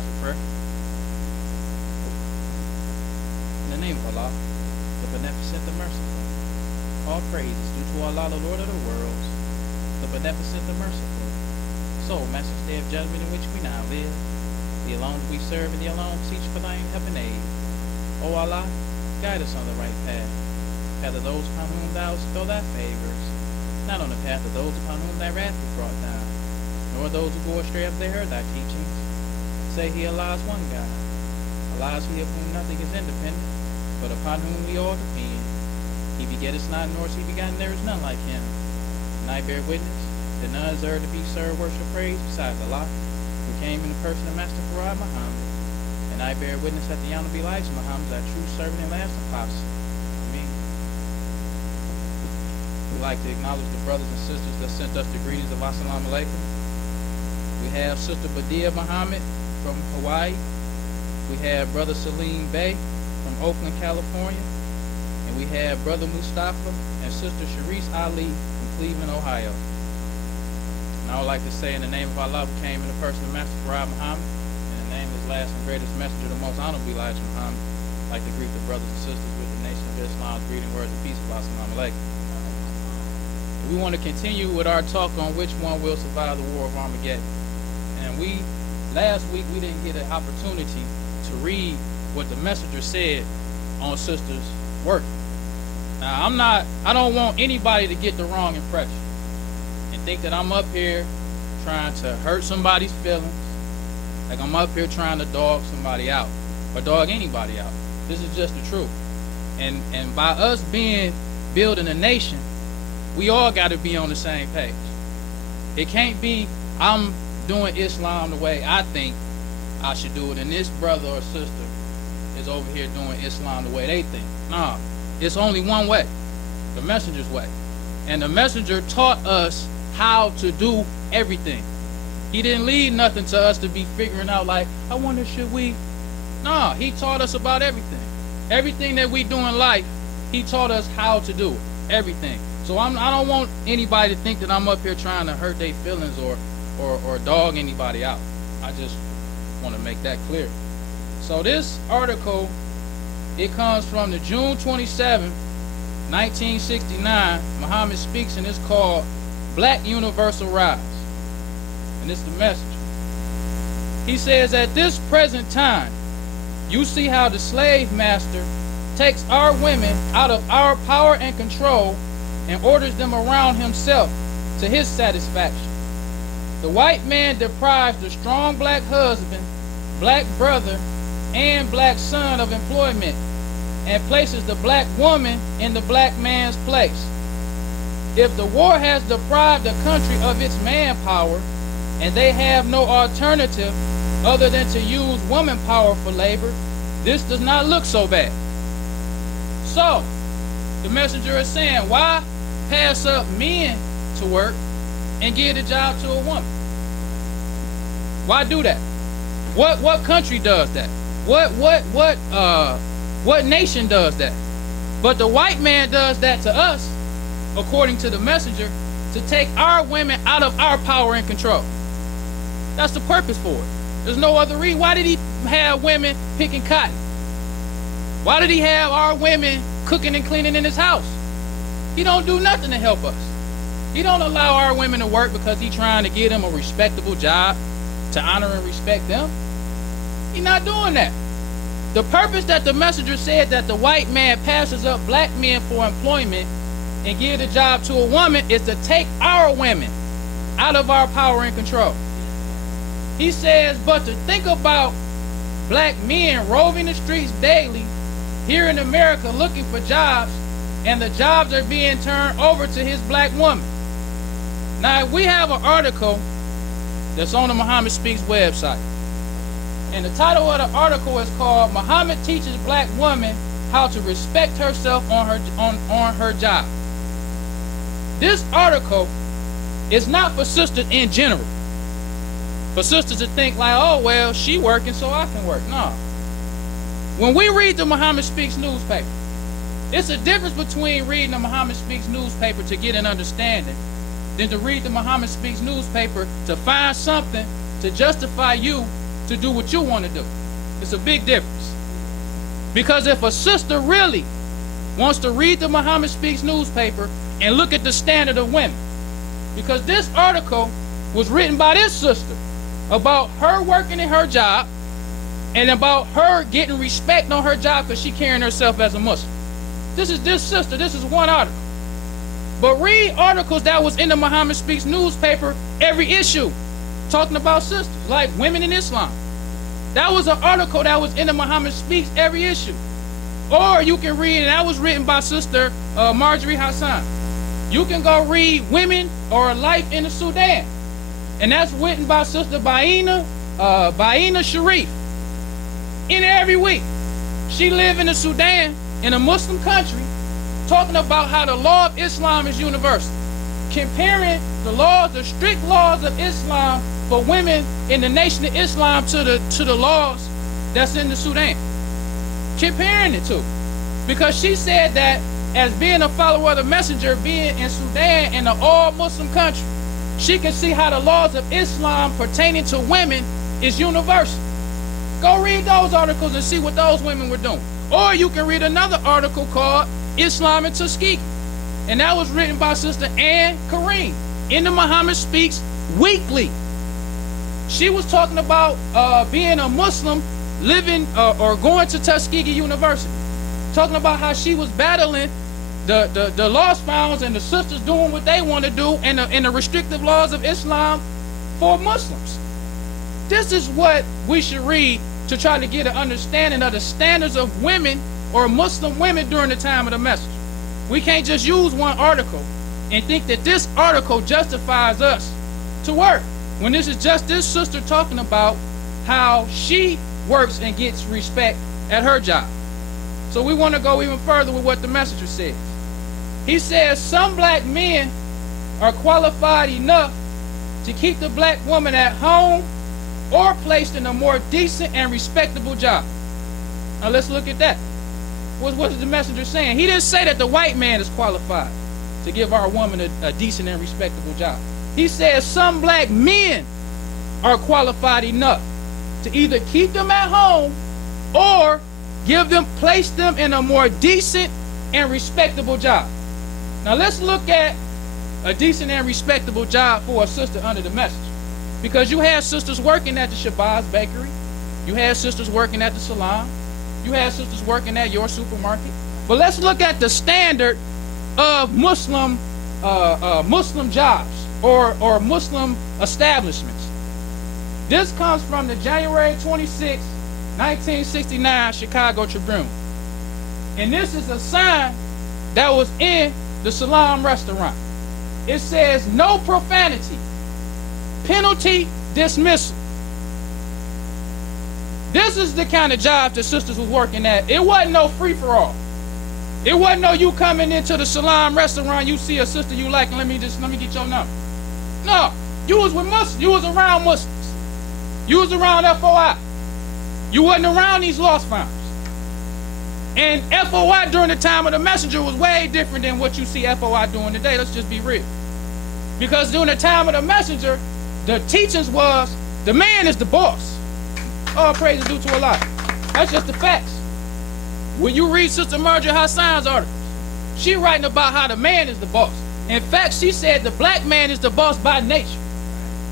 Prayer. In the name of Allah, the Beneficent, the Merciful. All praise is due to Allah, the Lord of the worlds, the Beneficent, the Merciful. So, Master's Day of Judgment in which we now live, the alone we serve and the alone teach for thine heaven aid. O Allah, guide us on the right path, path of those upon whom thou bestow thy favors, not on the path of those upon whom thy wrath is brought down, nor those who go astray after they heard thy teachings. Say he Allah is one God. Allah is he of whom nothing is independent, but upon whom we all depend. He begetteth not, nor is he begotten, there is none like him. And I bear witness that none deserve to be served, worship, praise besides Allah, who came in the person of Master Farad Muhammad. And I bear witness that the Honorable Elijah Muhammad, our true servant and last apostle. Amen. We'd like to acknowledge the brothers and sisters that sent us the greetings of Assalamu Alaikum. We have Sister Badia Muhammad from Hawaii. We have Brother Salim Bey from Oakland, California. And we have Brother Mustafa and Sister Sharice Ali from Cleveland, Ohio. And I would like to say in the name of Allah, who came in the person of Master Farad Muhammad, in the name of his last and greatest messenger, the most honorable Elijah Muhammad, I'd like to greet the brothers and sisters with the Nation of Islam's greeting words of peace of Assalamu Alaikum. We want to continue with our talk on which one will survive the war of Armageddon. And last week we didn't get an opportunity to read what the messenger said on sisters' work. Now I don't want anybody to get the wrong impression and think that I'm up here trying to hurt somebody's feelings, like I'm up here trying to dog somebody out or dog anybody out. This is just the truth. And by us building a nation, we all got to be on the same page. It can't be I'm doing Islam the way I think I should do it, and this brother or sister is over here doing Islam the way they think. No, it's only one way, the messenger's way. And the messenger taught us how to do everything. He didn't leave nothing to us to be figuring out like, I wonder should we? No, he taught us about everything. Everything that we do in life, he taught us how to do it. Everything. So I don't want anybody to think that I'm up here trying to hurt their feelings or dog anybody out. I just want to make that clear. So this article, it comes from the June 27, 1969, Muhammad speaks, and it's called Black Universal Rise. And it's the message. He says, at this present time, you see how the slave master takes our women out of our power and control and orders them around himself to his satisfaction. The white man deprives the strong black husband, black brother, and black son of employment and places the black woman in the black man's place. If the war has deprived the country of its manpower and they have no alternative other than to use woman power for labor, this does not look so bad. So, the messenger is saying, why pass up men to work and give the job to a woman? Why do that? What country does that? What nation does that? But the white man does that to us, according to the messenger, to take our women out of our power and control. That's the purpose for it. There's no other reason. Why did he have women picking cotton? Why did he have our women cooking and cleaning in his house? He don't do nothing to help us. He don't allow our women to work because he's trying to give them a respectable job to honor and respect them. He's not doing that. The purpose that the messenger said that the white man passes up black men for employment and give the job to a woman is to take our women out of our power and control. He says, but to think about black men roving the streets daily here in America looking for jobs, and the jobs are being turned over to his black woman. Now, we have an article that's on the Muhammad Speaks website. And the title of the article is called Muhammad Teaches Black Woman How to Respect Herself on her Job. This article is not for sisters in general. For sisters to think like, oh, well, she working so I can work. No. When we read the Muhammad Speaks newspaper, it's a difference between reading the Muhammad Speaks newspaper to get an understanding than to read the Muhammad Speaks newspaper to find something to justify you to to do what you want to do. It's a big difference. Because if a sister really wants to read the Muhammad Speaks newspaper and look at the standard of women, because this article was written by this sister about her working in her job and about her getting respect on her job because she carrying herself as a Muslim. This is this sister. This is one article. But read articles that was in the Muhammad Speaks newspaper every issue talking about sisters, like women in Islam. That was an article that was in the Muhammad Speaks every issue. Or you can read, and that was written by Sister Marjorie Hassan. You can go read Women or Life in the Sudan. And that's written by Sister Baina Sharif. In every week. She lived in the Sudan, in a Muslim country, talking about how the law of Islam is universal. Comparing the laws, the strict laws of Islam for women in the Nation of Islam to the laws that's in the Sudan. Comparing it to. Because she said that as being a follower of the messenger, being in Sudan in an all-Muslim country, she can see how the laws of Islam pertaining to women is universal. Go read those articles and see what those women were doing. Or you can read another article called Islam and Tuskegee. And that was written by Sister Karim in the Muhammad Speaks Weekly. She was talking about being a Muslim living or going to Tuskegee University. Talking about how she was battling the lost founds and the sisters doing what they want to do and the restrictive laws of Islam for Muslims. This is what we should read to try to get an understanding of the standards of women or Muslim women during the time of the message. We can't just use one article and think that this article justifies us to work, when this is just this sister talking about how she works and gets respect at her job. So we want to go even further with what the messenger says. He says some black men are qualified enough to keep the black woman at home or placed in a more decent and respectable job. Now let's look at that. What is the messenger saying? He didn't say that the white man is qualified to give our woman a decent and respectable job. He says some black men are qualified enough to either keep them at home or place them in a more decent and respectable job. Now let's look at a decent and respectable job for a sister under the message. Because you have sisters working at the Shabazz bakery. You have sisters working at the salon. You have sisters working at your supermarket. But let's look at the standard of Muslim jobs or Muslim establishments. This comes from the January 26, 1969 Chicago Tribune. And this is a sign that was in the Salam restaurant. It says, no profanity, penalty, dismissal. This is the kind of job the sisters was working at. It wasn't no free-for-all. It wasn't no you coming into the Salam restaurant, you see a sister you like, and let me get your number. No, you was with Muslims. You was around Muslims. You was around FOI. You wasn't around these lost founders. And FOI during the time of the messenger was way different than what you see FOI doing today. Let's just be real. Because during the time of the messenger, the teachings was the man is the boss. All praise is due to Allah. That's just the facts. When you read Sister Marjorie Hassan's articles, she writing about how the man is the boss. In fact, she said the black man is the boss by nature.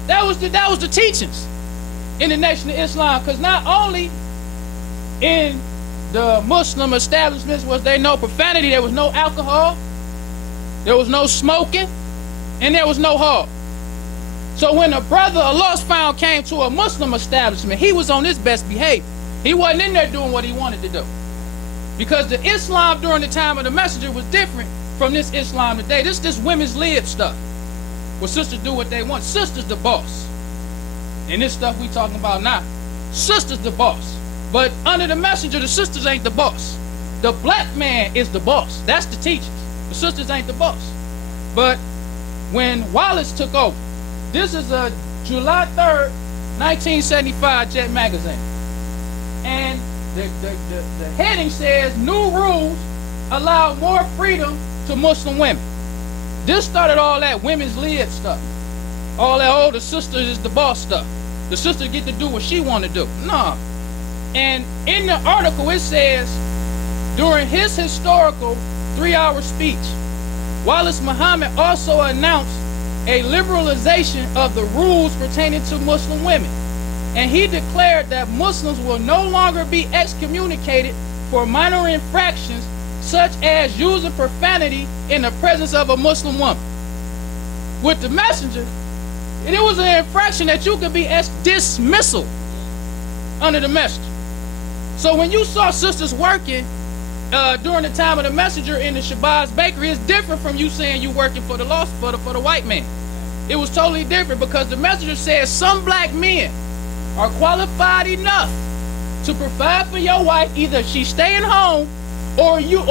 That was the teachings in the Nation of Islam. Because not only in the Muslim establishments was there no profanity, there was no alcohol, there was no smoking, and there was no hog. So when a lost found came to a Muslim establishment, he was on his best behavior. He wasn't in there doing what he wanted to do. Because the Islam during the time of the messenger was different from this Islam today. This women's lib stuff, where sisters do what they want. Sisters the boss. And this stuff we talking about now, sisters the boss. But under the messenger, the sisters ain't the boss. The black man is the boss. That's the teachers. The sisters ain't the boss. But when Wallace took over, this is a July 3rd, 1975 Jet magazine. And the heading says, new rules allow more freedom to Muslim women. This started all that women's lib stuff. All that, oh, the sisters is the boss stuff. The sister get to do what she want to do. No. And in the article it says, during his historical 3-hour speech, Wallace Muhammad also announced a liberalization of the rules pertaining to Muslim women. And he declared that Muslims will no longer be excommunicated for minor infractions such as using profanity in the presence of a Muslim woman. With the messenger, it was an infraction that you could be dismissal under the messenger. So when you saw sisters working during the time of the messenger in the Shabazz bakery, it's different from you saying you working for the for the white man. It was totally different because the messenger says some black men are qualified enough to provide for your wife, either she's staying home or you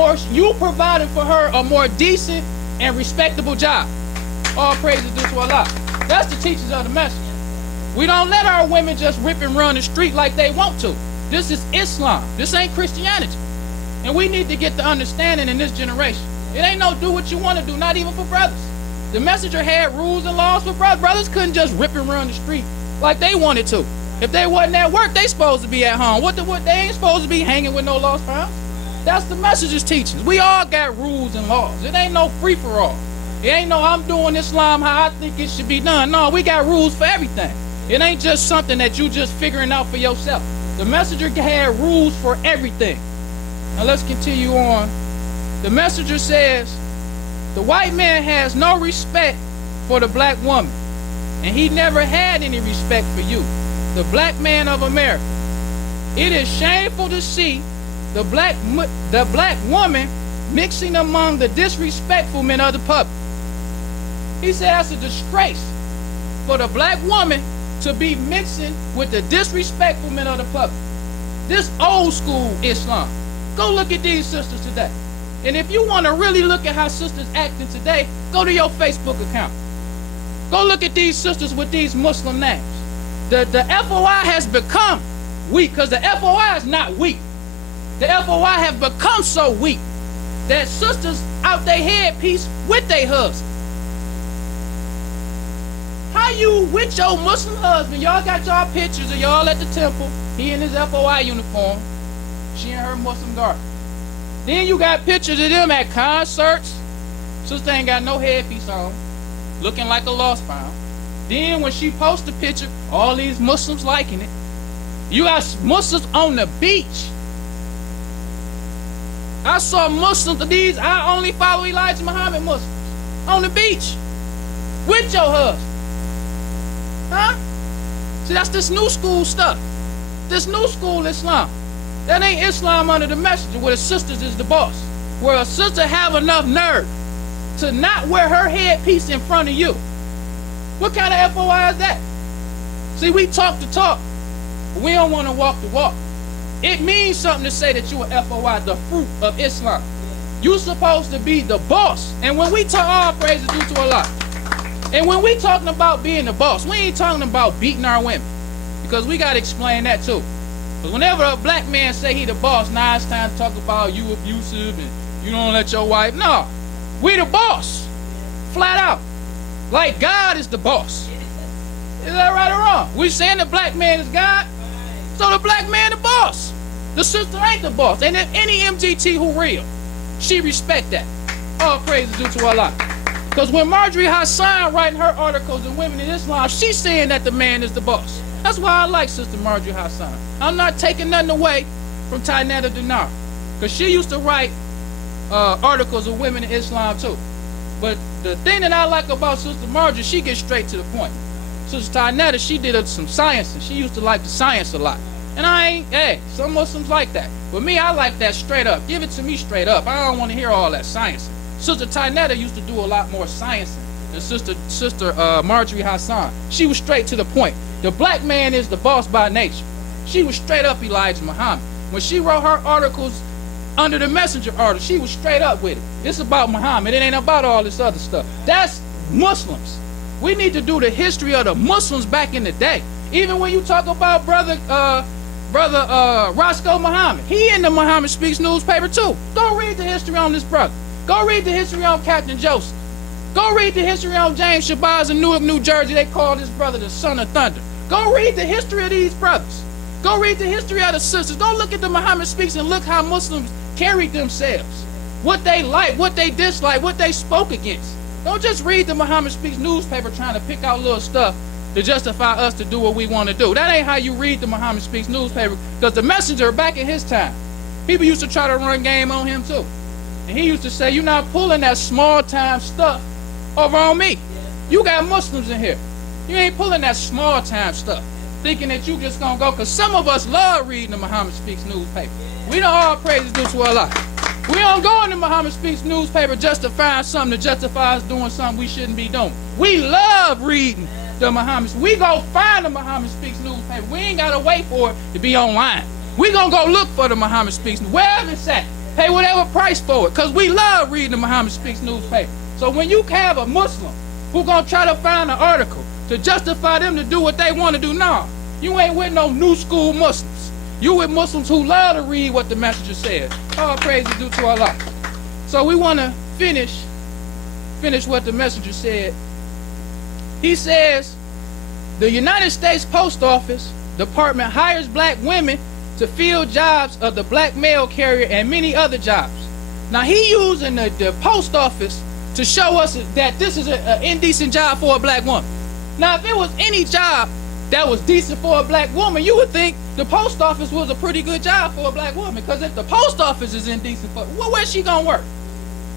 providing for her a more decent and respectable job. All praises due to Allah. That's the teachings of the message. We don't let our women just rip and run the street like they want to. This is Islam. This ain't Christianity. And we need to get the understanding in this generation. It ain't no do what you want to do, not even for brothers. The messenger had rules and laws for brothers. Brothers couldn't just rip and run the street like they wanted to. If they wasn't at work, they supposed to be at home. What they ain't supposed to be hanging with no lost pounds. That's the messenger's teachings. We all got rules and laws. It ain't no free-for-all. It ain't no I'm doing Islam how I think it should be done. No, we got rules for everything. It ain't just something that you just figuring out for yourself. The messenger had rules for everything. Now let's continue on. The messenger says, the white man has no respect for the black woman, and he never had any respect for you, the black man of America. It is shameful to see the black woman mixing among the disrespectful men of the public. He said that's a disgrace for the black woman to be mixing with the disrespectful men of the public. This old school Islam. Go look at these sisters today. And if you want to really look at how sisters acting today, go to your Facebook account. Go look at these sisters with these Muslim names. The FOI has become weak, because the FOI is not weak. The FOI have become so weak that sisters out their headpiece with their husband. How you with your Muslim husband? Y'all got y'all pictures of y'all at the temple. He in his FOI uniform. She in her Muslim garb. Then you got pictures of them at concerts. Sister ain't got no headpiece on, looking like a lost pound. Then when she posts a picture, all these Muslims liking it. You got Muslims on the beach. I saw Muslims, I only follow Elijah Muhammad Muslims, on the beach with your husband. Huh? See, that's this new school stuff. This new school Islam. That ain't Islam under the messenger, where the sisters is the boss. Where a sister have enough nerve to not wear her headpiece in front of you. What kind of FOI is that? See, we talk the talk, but we don't want to walk the walk. It means something to say that you are FOI, the fruit of Islam. You're supposed to be the boss. And when we talk, all praises due to Allah. And when we talking about being the boss, we ain't talking about beating our women. Because we got to explain that too. Because whenever a black man say he the boss, now it's time to talk about you abusive and you don't let your wife. No, we the boss. Flat out. Like God is the boss. Is that right or wrong? We saying the black man is God, so the black man the boss. The sister ain't the boss. And if any MGT who real, she respect that. All praises due to Allah. Because when Marjorie Hassan writing her articles in Women in Islam, she's saying that the man is the boss. That's why I like Sister Marjorie Hassan. I'm not taking nothing away from Tainetta Dinar, because she used to write articles of Women in Islam too. But the thing that I like about Sister Marjorie, she gets straight to the point. Sister Tainetta, she did some science, and she used to like the science a lot. And I ain't, hey, some Muslims like that. But me, I like that straight up. Give it to me straight up. I don't want to hear all that science. Sister Tainetta used to do a lot more science than Sister Marjorie Hassan. She was straight to the point. The black man is the boss by nature. She was straight up Elijah Muhammad. When she wrote her articles under the messenger order, she was straight up with it. It's about Muhammad. It ain't about all this other stuff. That's Muslims. We need to do the history of the Muslims back in the day. Even when you talk about brother Roscoe Muhammad, he in the Muhammad Speaks newspaper too. Go read the history on this brother. Go read the history on Captain Joseph. Go read the history on James Shabazz in Newark, New Jersey. They call this brother the son of thunder. Go read the history of these brothers. Go read the history of the sisters. Go look at the Muhammad Speaks and look how Muslims carried themselves. What they liked, what they disliked, what they spoke against. Don't just read the Muhammad Speaks newspaper trying to pick out little stuff to justify us to do what we want to do. That ain't how you read the Muhammad Speaks newspaper, because the messenger back in his time, people used to try to run game on him too. And he used to say, you're not pulling that small time stuff over on me. You got Muslims in here. You ain't pulling that small time stuff, thinking that you just gonna go, because some of us love reading the Muhammad Speaks newspaper. We don't all praises due to Allah. We don't go in the Muhammad Speaks newspaper just to find something to justify us doing something we shouldn't be doing. We love reading the Muhammad. We go find the Muhammad Speaks newspaper. We ain't gotta wait for it to be online. We gonna go look for the Muhammad Speaks, wherever it's at. Pay whatever price for it, because we love reading the Muhammad Speaks newspaper. So when you have a Muslim who gonna try to find an article to justify them to do what they want to do, no, you ain't with no new school Muslims. You with Muslims who love to read what the messenger says. All praise is due to Allah. So we want to finish what the messenger said. He says, the United States Post Office Department hires black women to fill jobs of the black mail carrier and many other jobs. Now he using the post office to show us that this is an indecent job for a black woman. Now if it was any job that was decent for a black woman, you would think the post office was a pretty good job for a black woman, because if the post office is indecent for, well, where's she gonna work?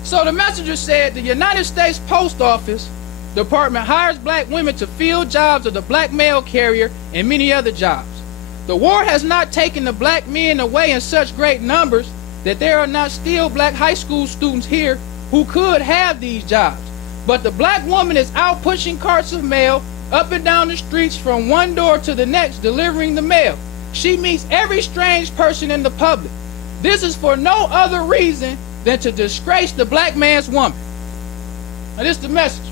So the messenger said the United States Post Office Department hires black women to fill jobs of the black mail carrier and many other jobs. The war has not taken the black men away in such great numbers that there are not still black high school students here who could have these jobs. But the black woman is out pushing carts of mail up and down the streets from one door to the next, delivering the mail. She meets every strange person in the public. This is for no other reason than to disgrace the black man's woman. Now this is the message.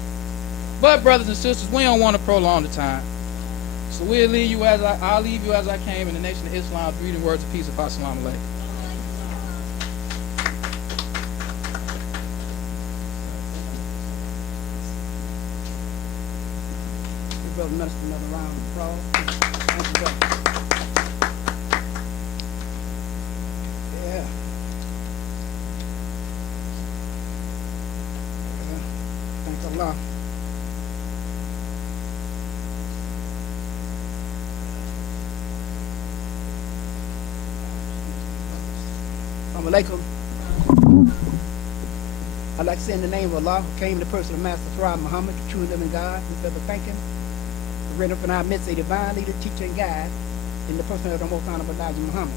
But brothers and sisters, we don't want to prolong the time. So I'll leave you as I came in the nation of Islam, reading words of peace of Assalamu alaikum. Brother Minister, another round of applause. Thank you, brother. Yeah. Thank Allah. Assalamu alaikum. I'd like to say in the name of Allah, who came in the person of Master Farad Muhammad, the true and living God, we further thank him for rendering from our midst a divine leader, teacher, and guide in the person of the most honorable Elijah Muhammad.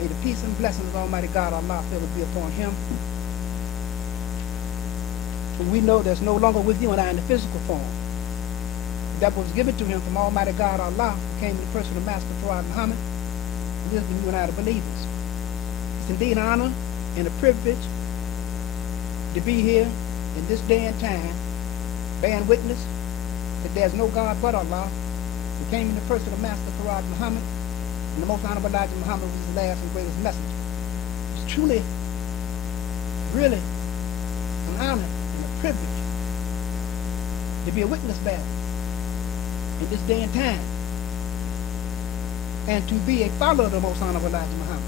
May the peace and blessings of Almighty God, Allah, fill be upon him. For we know there's no longer with you and I in the physical form. That was given to him from Almighty God, Allah, who came in the person of Master Farad Muhammad, and lives in you and I, the believers. It's indeed an honor and a privilege to be here in this day and time, bearing witness that there's no God but Allah, who came in the person of Master Farad Muhammad, and the most honorable Elijah Muhammad was his last and greatest messenger. It's truly, really an honor and a privilege to be a witness bearer in this day and time, and to be a follower of the most honorable Elijah Muhammad.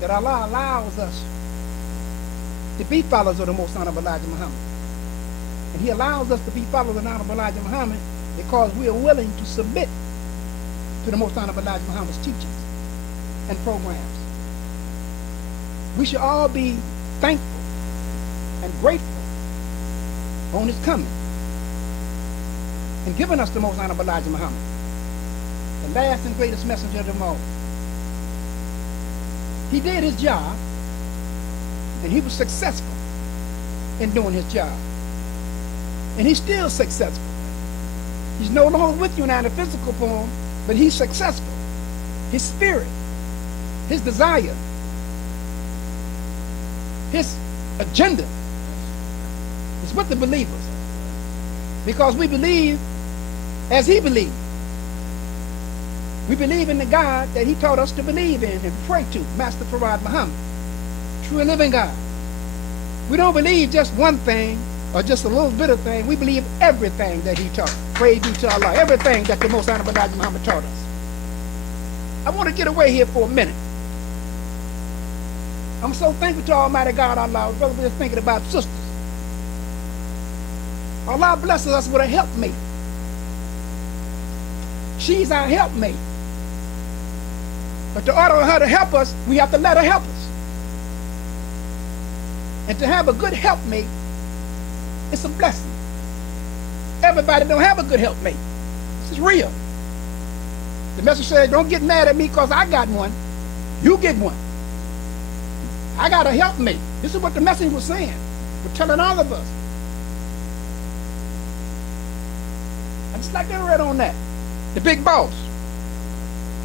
That Allah allows us to be followers of the most honorable Elijah Muhammad. And he allows us to be followers of the honorable Elijah Muhammad because we are willing to submit to the most honorable Elijah Muhammad's teachings and programs. We should all be thankful and grateful on his coming and giving us the most honorable Elijah Muhammad, the last and greatest messenger of them all. He did his job, and he was successful in doing his job. And he's still successful. He's no longer with you now in the physical form, but he's successful. His spirit, his desire, his agenda is with the believers. Because we believe as he believed. We believe in the God that he taught us to believe in and pray to, Master Farad Muhammad, true and living God. We don't believe just one thing or just a little bit of thing. We believe everything that he taught. Praise be to Allah. Everything that the Most Honorable Elijah Muhammad taught us. I want to get away here for a minute. I'm so thankful to Almighty God, Allah. Brother, we're just thinking about sisters. Allah blesses us with a helpmate. She's our helpmate. But to order her to help us, we have to let her help us. And to have a good helpmate, it's a blessing. Everybody don't have a good helpmate. This is real. The message says, don't get mad at me because I got one. You get one. I got a helpmate. This is what the message was saying. We're telling all of us. I just like to read on that. The big boss.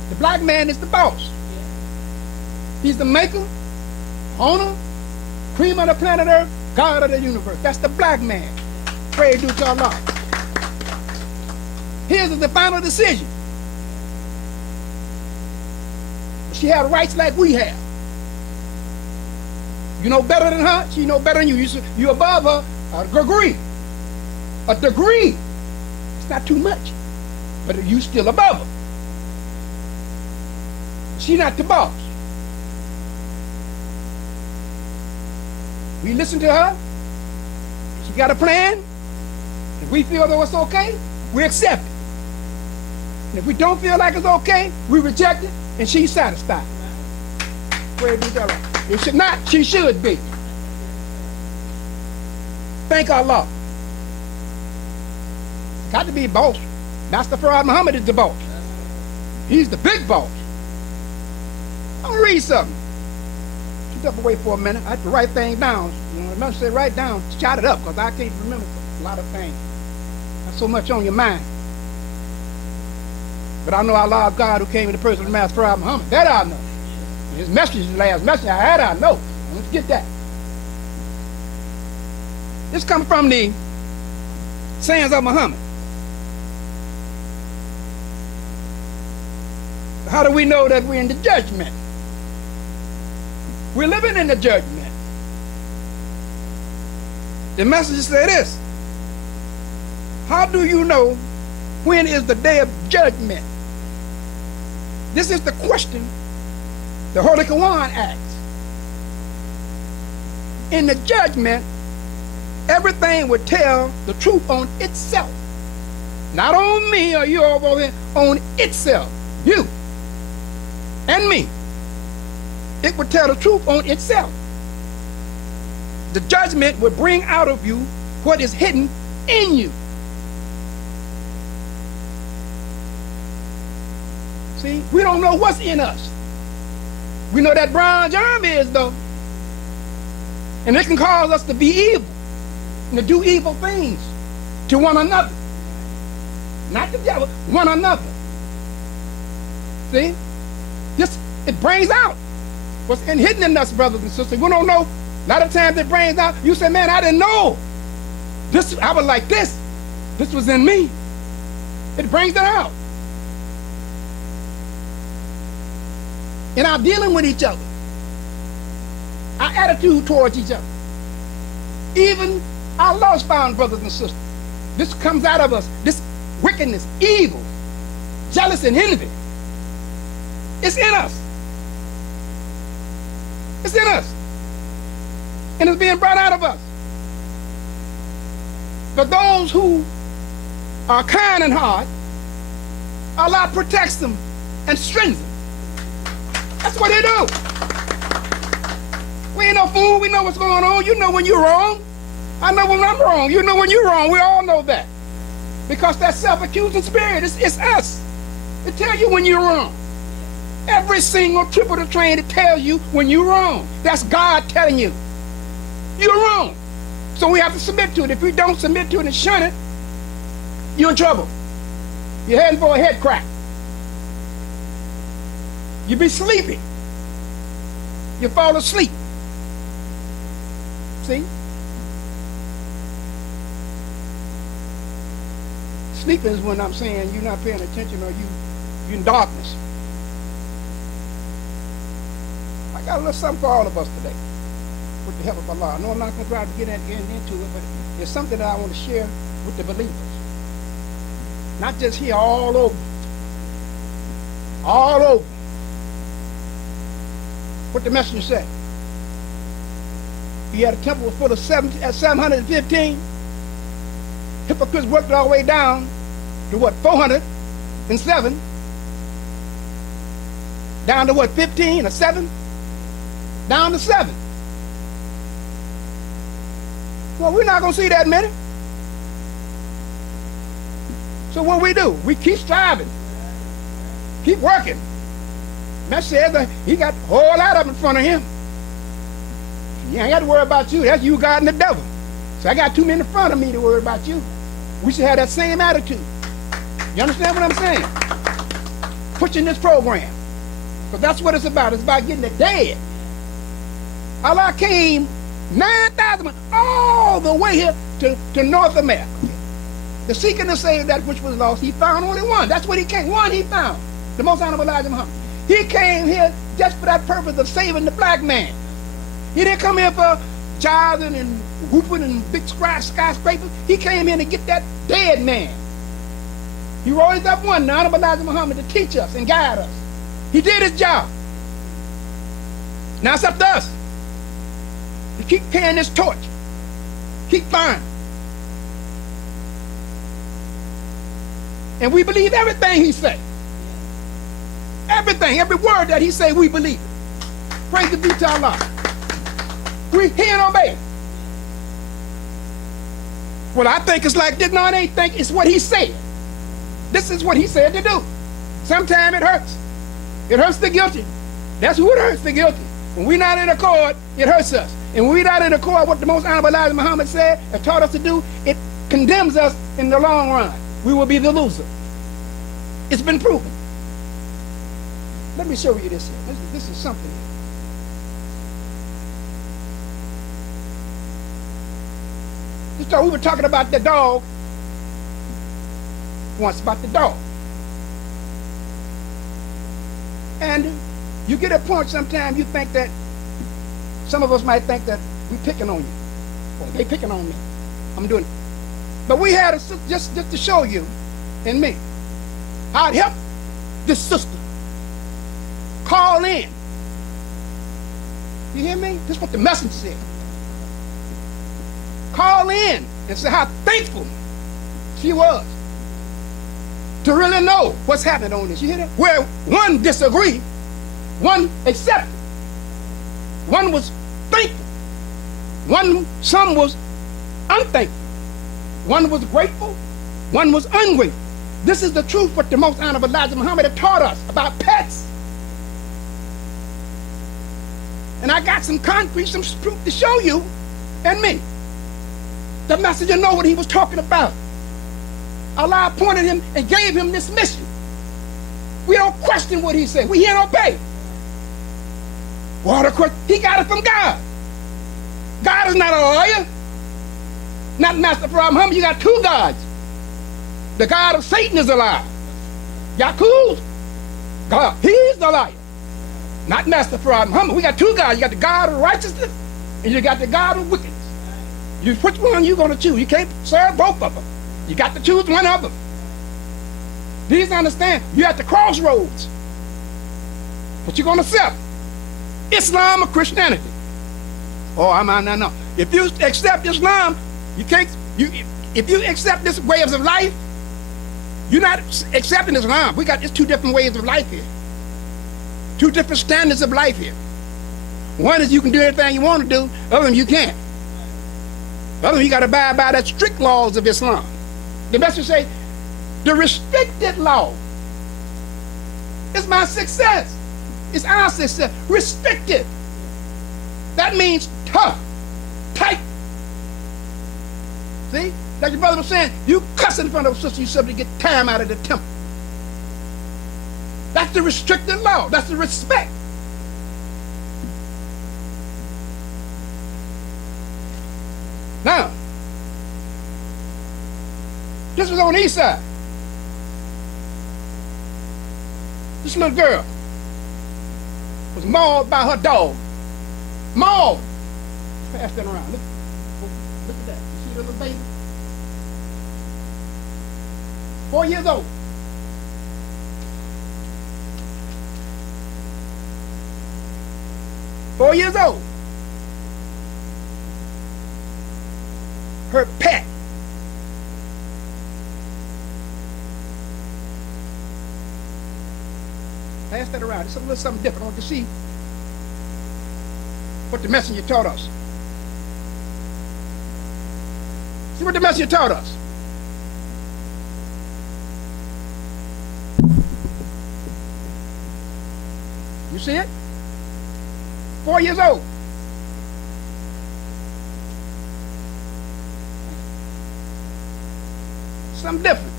The black man is the boss. He's the maker, owner, cream of the planet Earth, God of the universe. That's the black man. Praise to Allah. His is the final decision. She has rights like we have. You know better than her, she know better than you. You're above her a degree. A degree. It's not too much, but you still above her. She's not the boss. We listen to her. She got a plan. If we feel that it's okay, we accept it. And if we don't feel like it's okay, we reject it, and she's satisfied. Praise be to Allah. If she's not, she should be. Thank Allah. It's got to be a boss. Master Farad Muhammad is the boss. He's the big boss. I'm gonna read something. Step away for a minute. I have to write things down. You know, I say write down, jot it up, because I can't remember a lot of things. Not so much on your mind. But I know Allah God who came in the person of Master Farad Muhammad. That I know. His message, his last message I had, I know. Let's get that. This comes from the sayings of Muhammad. How do we know that we're in the judgment? We're living in the judgment. The message says this. How do you know when is the day of judgment? This is the question the Holy Quran asks. In the judgment, everything would tell the truth on itself. Not on me or you over there, on itself. You and me. It would tell the truth on itself. The judgment would bring out of you what is hidden in you. See, we don't know what's in us. We know that brown germ is, though. And it can cause us to be evil and to do evil things to one another. Not the devil, one another. See? It brings out what's hidden in us, brothers and sisters. We don't know. A lot of times it brings out, you say, man, I didn't know. I was like this. This was in me. It brings it out. In our dealing with each other, our attitude towards each other, even our lost-bound brothers and sisters, this comes out of us, this wickedness, evil, jealous and envy. It's in us. It's in us. And it's being brought out of us. But those who are kind in heart, Allah protects them and strengthens them. That's what they do. We ain't no fool. We know what's going on. You know when you're wrong. I know when I'm wrong. You know when you're wrong. We all know that. Because that self-accusing spirit, it's us. It tells you when you're wrong. Every single trip of the train, it tells you when you're wrong. That's God telling you. You're wrong. So we have to submit to it. If we don't submit to it and shun it, you're in trouble. You're heading for a head crack. You be sleepy. You fall asleep. See? Sleeping is when I'm saying you're not paying attention or you're in darkness. I got a little something for all of us today with the help of Allah. I know I'm not going to try to get into it, but it's something that I want to share with the believers. Not just here, all over. All over. What the messenger said. He had a temple full of 715. Hypocrites worked all the way down to what, 407? Down to what, 15 or 7? Down to 7. Well, we're not going to see that many. So what do? We keep striving. Keep working. That says that he got a whole lot of them in front of him. You ain't got to worry about you. That's you, God, and the devil. So I got too many in front of me to worry about you. We should have that same attitude. You understand what I'm saying? Pushing this program. Because that's what it's about. It's about getting the dead. Allah came 9,000 all the way here to North America. To seek and to save that which was lost. He found only one. That's what he came. One he found. The most honorable Elijah Muhammad. He came here just for that purpose of saving the black man. He didn't come here for jiving and whooping and big skyscrapers. He came here to get that dead man. He rose up one, the honorable Elijah Muhammad, to teach us and guide us. He did his job. Now it's up to us to keep carrying this torch. Keep firing. And we believe everything he said. Everything, every word that he said, we believe it. Praise be to Allah. We hear and obey. Well, I think it's like this. No, I ain't think it's what he said. This is what he said to do. Sometimes it hurts. It hurts the guilty. That's who it hurts, the guilty. When we're not in accord, it hurts us. And when we're not in accord with what the most honorable Elijah Muhammad said and taught us to do, it condemns us in the long run. We will be the loser. It's been proven. Let me show you this here. This is something here. We were talking about the dog once, about the dog. And you get a point sometimes you think that, some of us might think that we picking on you. Well, they picking on me. I'm doing it. But we had just to show you and me how it helped this sister call in. You hear me? This is what the message said. Call in and say how thankful she was to really know what's happening on this. You hear that? Where one disagreed, one accepted, one was thankful, some was unthankful, one was grateful, one was ungrateful. This is the truth what the most honorable Elijah Muhammad had taught us about pets. And I got some concrete, some proof to show you and me. The messenger know what he was talking about. Allah appointed him and gave him this mission. We don't question what he said. We hear and obey. Well, he got it from God. God is not a lawyer. Not Master Prophet Muhammad. You got two gods. The God of Satan is a liar. Yaqu's God. He's the liar. Not Master Prophet Muhammad. We got two gods. You got the God of righteousness and you got the God of wickedness. Which one you going to choose? You can't serve both of them. You got to choose one of them. Please understand, you're at the crossroads. What you going to accept? Islam or Christianity? Oh, no. If you accept Islam, you can't. If you accept this ways of life, you're not accepting Islam. We got just two different ways of life here. Two different standards of life here. One is you can do everything you want to do. Other than you can't. Other than you got to abide by the strict laws of Islam. The message say, the restricted law is my success. It's our success. Restricted. That means tough, tight. See? Like your brother was saying, you cuss in front of a sister, you simply get time out of the temple. That's the restricted law. That's the respect. Now, this was on the east side. This little girl was mauled by her dog. Mauled. Pass that around. Look at that. You see the little baby? 4 years old. Four years old. Her pet. Pass that around. It's a little something different. I want to see what the messenger taught us. See what the messenger taught us. You see it? 4 years old. Something different.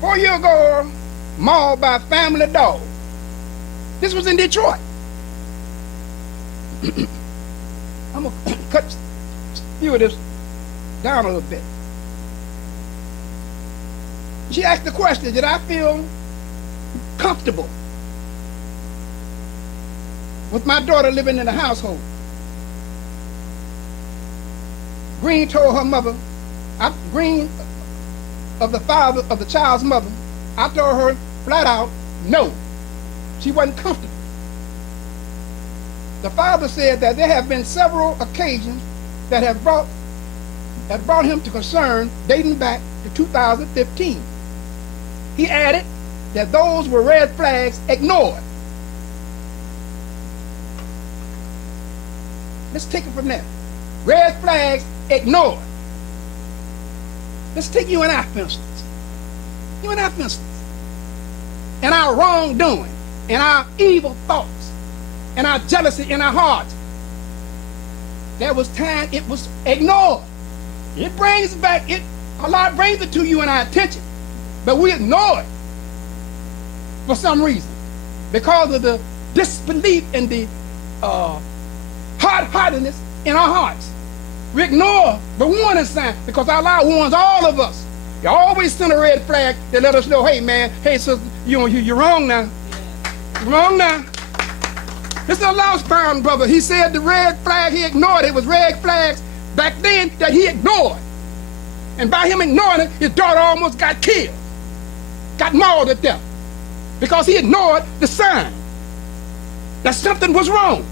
4 years ago, mauled by a family dog. This was in Detroit. I'm going to cut a few of this down a little bit. She asked the question, did I feel comfortable with my daughter living in the household? Green told her mother, Green of the father of the child's mother, I told her flat out, no. She wasn't comfortable. The father said that there have been several occasions that have brought him to concern dating back to 2015. He added that those were red flags ignored. Let's take it from there. Red flags ignored. Let's take you and I, for instance. You and I, for instance. And our wrongdoing, and our evil thoughts, and our jealousy in our hearts. There was time it was ignored. It brings back, Allah brings it to you and our attention. But we ignore it for some reason. Because of the disbelief and the hard-heartedness in our hearts. We ignore the warning sign because Allah warns all of us. You always send a red flag to let us know, hey man, hey sister, you're wrong now. You're wrong now. This is a lost found brother. He said the red flag he ignored. It was red flags back then that he ignored. And by him ignoring it, his daughter almost got killed. Got mauled to death. Because he ignored the sign that something was wrong.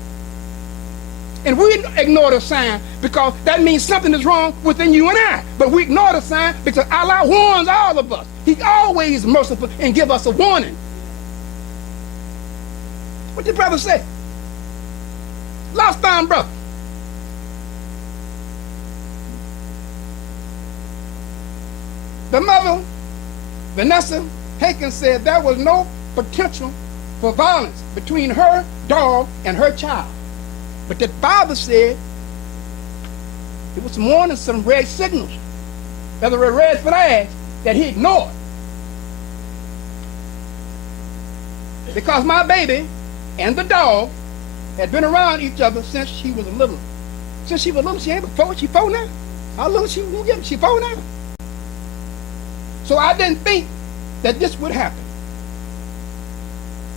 And we ignore the sign because that means something is wrong within you and I. But we ignore the sign because Allah warns all of us. He's always merciful and give us a warning. What did brother say? Lost found brother. The mother, Vanessa Hankins, said there was no potential for violence between her dog and her child. But the father said it was more than some red signals. There were red flags that he ignored. Because my baby and the dog had been around each other since she was little. Since she was little, she ain't four. She 4 now. How little she gonna get? She 4 now. So I didn't think that this would happen.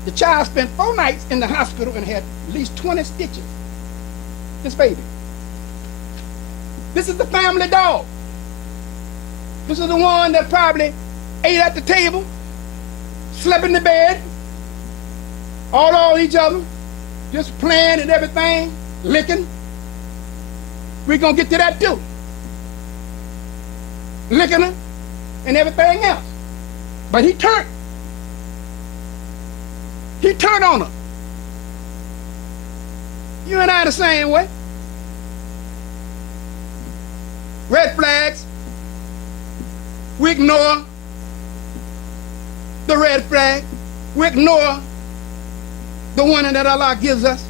The child spent 4 nights in the hospital and had at least 20 stitches. This baby. This is the family dog. This is the one that probably ate at the table, slept in the bed, all on each other, just playing and everything, licking. We're going to get to that too. Licking her and everything else. But he turned. He turned on her. You and I the same way. Red flags. We ignore the red flag. We ignore the warning that Allah gives us.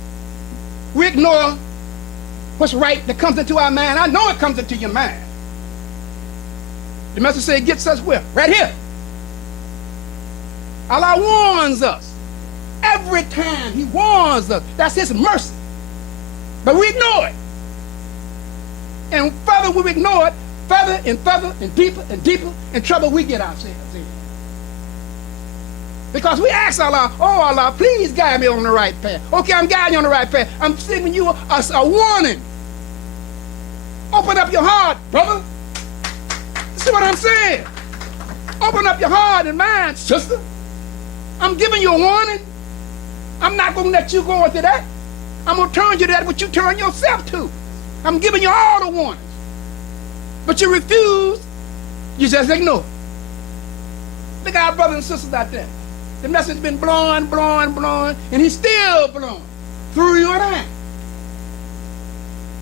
We ignore what's right that comes into our mind. I know it comes into your mind. The message says it gets us where? Right here. Allah warns us. Every time he warns us. That's his mercy. But we ignore it. And further we ignore it, further and deeper in trouble we get ourselves in. Because we ask Allah, oh Allah, please guide me on the right path. Okay, I'm guiding you on the right path. I'm giving you a warning. Open up your heart, brother. See what I'm saying? Open up your heart and mind, sister. I'm giving you a warning. I'm not going to let you go into that. I'm going to turn you to that what you turn yourself to. I'm giving you all the warnings. But you refuse. You just ignore. Look at our brothers and sisters out there. The message has been blowing, and he's still blowing through you and I.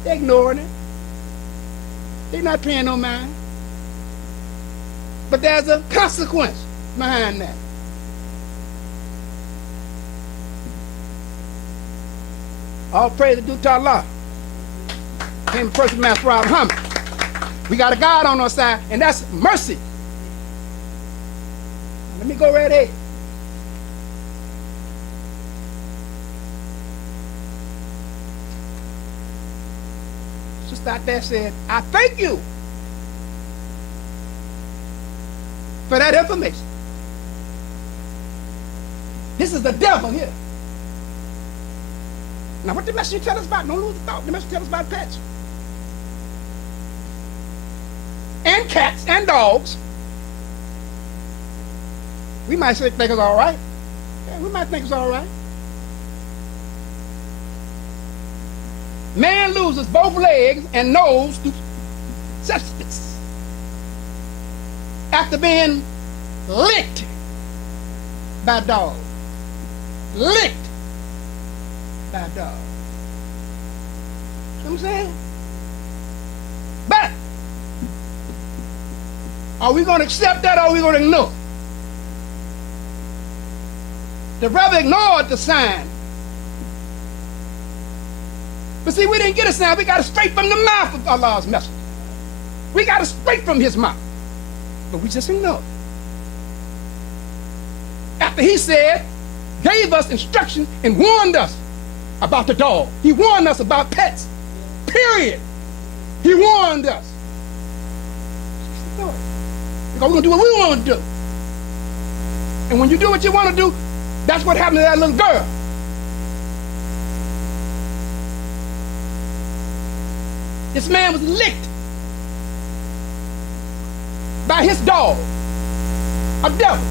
They're ignoring it. They're not paying no mind. But there's a consequence behind that. All praise due to Allah. Came the first Master Muhammad. We got a God on our side, and that's mercy. Let me go right ahead. Sister out there said, I thank you for that information. This is the devil here. Now what the message tell us about? Don't lose the thought. The message tell us about pets. And cats and dogs. We might think it's all right. Yeah, we might think it's all right. Man loses both legs and nose to sepsis after being licked by a dog. Licked by a dog. You know what I'm saying? But are we going to accept that or are we going to ignore it? The brother ignored the sign. But see, we didn't get a sign. We got it straight from the mouth of Allah's messenger. We got it straight from his mouth. But we just ignored it. After he said, gave us instructions and warned us about the dog. He warned us about pets. Period. He warned us. Because we're going to do what we want to do. And when you do what you want to do, that's what happened to that little girl. This man was licked by his dog, a devil.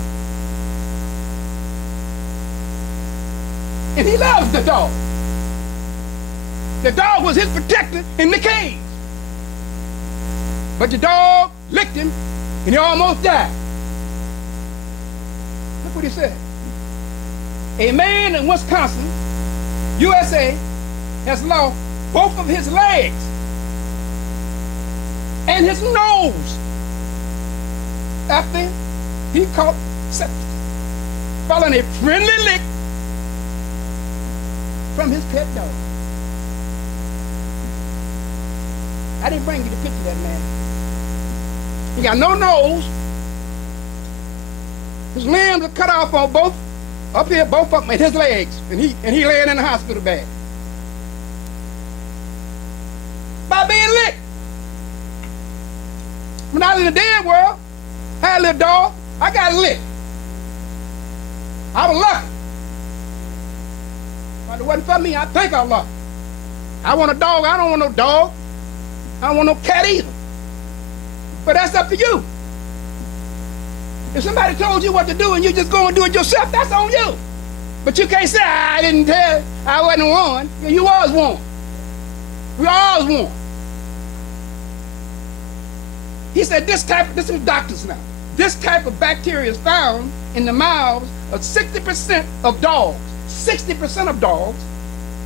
And he loves the dog. The dog was his protector in the cage. But the dog licked him and he almost died. Look what he said. A man in Wisconsin, USA, has lost both of his legs and his nose after he caught sepsis, following a friendly lick from his pet dog. I didn't bring you the picture of that man. He got no nose. His limbs are cut off on both, up here, both of them, and his legs. And he laying in the hospital bed. By being licked. When I was in the dead world, I had a little dog, I got licked. I was lucky. But it wasn't for me, I think I'm lucky. I want a dog, I don't want no dog. I don't want no cat either. But that's up to you. If somebody told you what to do and you just go and do it yourself, that's on you. But you can't say, I didn't tell, I wasn't warned. You was warned. We always warned. He said this is doctors now. This type of bacteria is found in the mouths of 60% of dogs, 60% of dogs,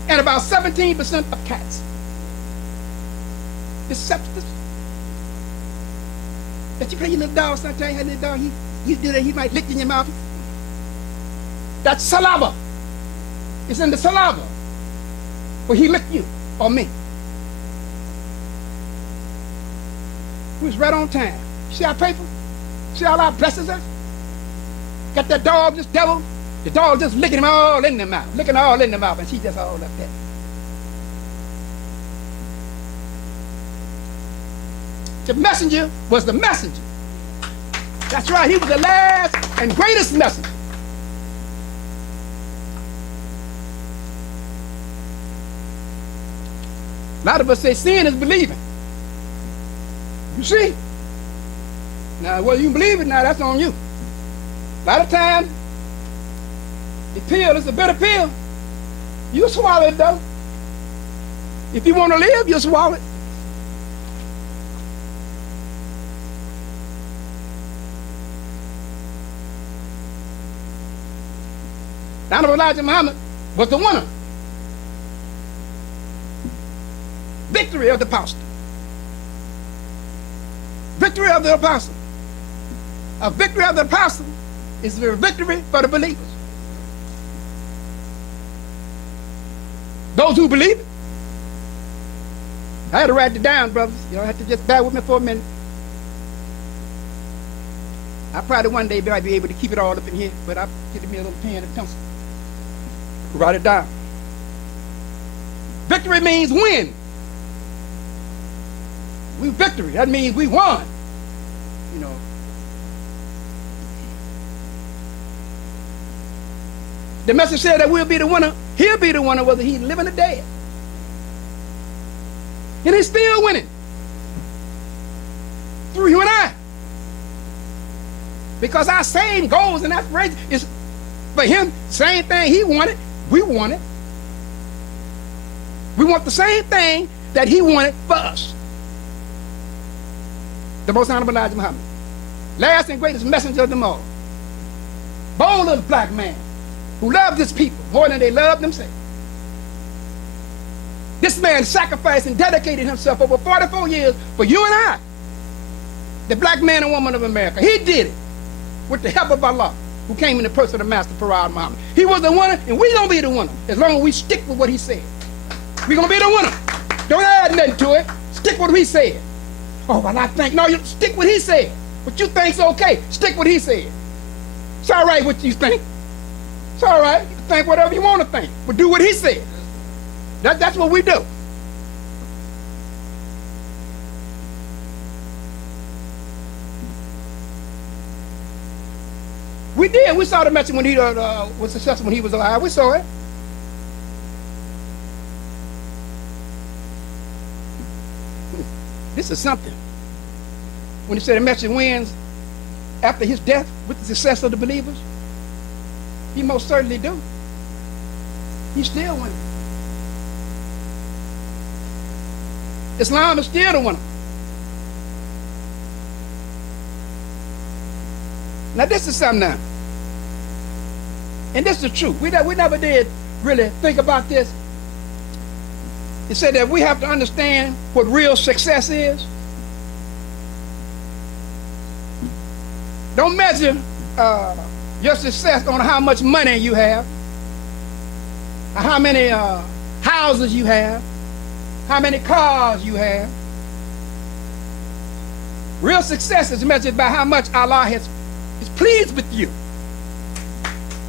and about 17% of cats. This sepsis. That you play your little dog sometimes, your little dog, you do that, he might lick in your mouth. That's saliva. It's in the saliva. Well, he licked you or me. We was right on time. See our paper? See all our blessings us? Got that dog, this devil, the dog just licking him all in the mouth, licking all in the mouth, and she just all up there. The messenger was the messenger. That's right, he was the last and greatest messenger. A lot of us say sin is believing. You see? Now, whether you believe it or not, that's on you. A lot of times, the pill is a bitter pill. You swallow it, though. If you want to live, you swallow it. The Honorable Elijah Muhammad was the winner. Victory of the apostle. Victory of the apostle. A victory of the apostle is a victory for the believers. Those who believe it. I had to write it down, brothers. You have to just bear with me for a minute. I probably one day might be able to keep it all up in here, but I'll get me a little pen and pencil. Write it down. Victory means win. We victory. That means we won. You know. The message said that we'll be the winner. He'll be the winner whether he's living or dead. And he's still winning. Through you and I. Because our same goals and aspirations is for him, same thing he wanted, we want it. We want the same thing that he wanted for us. The most honorable Elijah Muhammad. Last and greatest messenger of them all. Bold little black man who loved his people more than they loved themselves. This man sacrificed and dedicated himself over 44 years for you and I, the black man and woman of America. He did it with the help of Allah, who came in the person of Master Farad Muhammad. He was the winner, and we're going to be the winner as long as we stick with what he said. We're going to be the winner. Don't add nothing to it. Stick with what he said. Oh, well, I think, no, you stick with what he said. What you think's okay. Stick with what he said. It's all right what you think. It's all right. You can think whatever you want to think, but do what he said. That's what we do. We did. We saw the message when he was successful when he was alive. We saw it. This is something. When he said the message wins after his death with the success of the believers, he most certainly do. He's still winning. Islam is still the winner. Now this is something now. And this is the truth. We never did really think about this. It said that we have to understand what real success is. Don't measure your success on how much money you have, or how many houses you have, how many cars you have. Real success is measured by how much Allah is pleased with you.